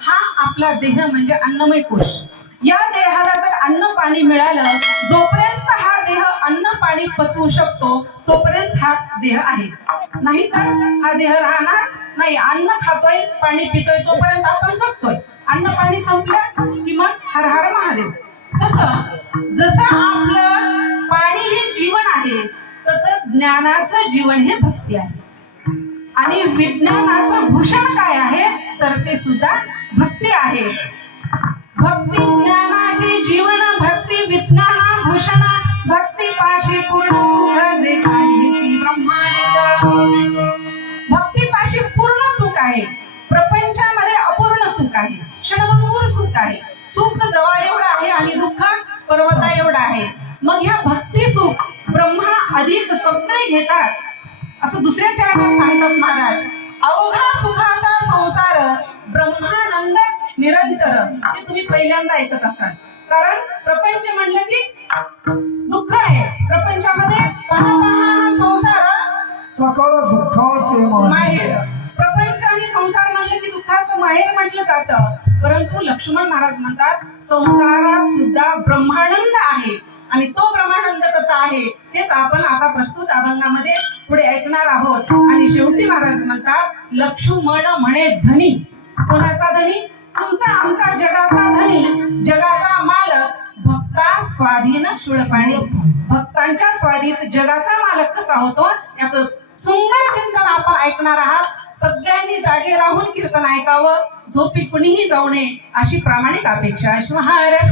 हा आपला देह म्हणजे अन्नमय कोश. या देहाला जर अन्न पाणी मिळालं जोपर्यंत हा देह अन्न पाणी पचवू शकतो तोपर्यंत हा देह आहे. नाहीतर हा देह राहणार नाही. अन्न खातोय पाणी पितोय तोपर्यंत आपण जगतोय. अन्न पाणी संपलं की मग हर हर महादेव. तस जसं आपलं पाणी हे जीवन आहे तसं ज्ञानाचं जीवन हे भक्ती आहे. आणि विज्ञानाचं भूषण काय आहे? तर ते सुद्धा भक्ती आहे. भक्ती जीवन भक्ती विज्ञाना भूषण भक्ती पाशी पूर्ण सुख भक्ती पाशी पूर्ण सुख आहे. प्रपंचामध्ये अपूर्ण सुख आहे. क्षणभंगूर सुख आहे. सुख जवळ एवढं आहे आणि दुःख पर्वता एवढं आहे. मग ह्या भक्ती सुख ब्रह्मा अधिक स्वप्ने घेतात. असं दुसऱ्या चरणात सांगतात महाराज. अवघा ब्रह्मानंद निरंतर. हे तुम्ही पहिल्यांदा ऐकत असाल. कारण प्रपंच म्हणलं की दुःख आहे. प्रपंचामध्ये संसार सकळ दुःखाचे माहे माहेर. प्रपंच आणि संसार म्हणलं की दुःखाचं माहेर म्हटलं जातं. परंतु लक्ष्मण महाराज म्हणतात संसारात सुद्धा ब्रह्मानंद आहे. आणि तो ब्रह्मानंद कसा आहे तेच आपण आता प्रस्तुत अभंगामध्ये पुढे ऐकणार आहोत. आणि शेवटी महाराज म्हणतात लक्ष्मण म्हणे धनी. कोणाचा धनी? तुमचा आमचा जगाचा धनी जगाचा मालक भक्ता स्वाधीन शुळपाणी. भक्तांच्या स्वाधीन जगाचा मालक कसा होतो? याच सुंदर चिंतन आपण ऐकणार आहात. सगळ्यांनी जागे राहून कीर्तन ऐकावं. झोपी कुणीही जाऊ नये अशी प्रामाणिक अपेक्षा आहे. महाराज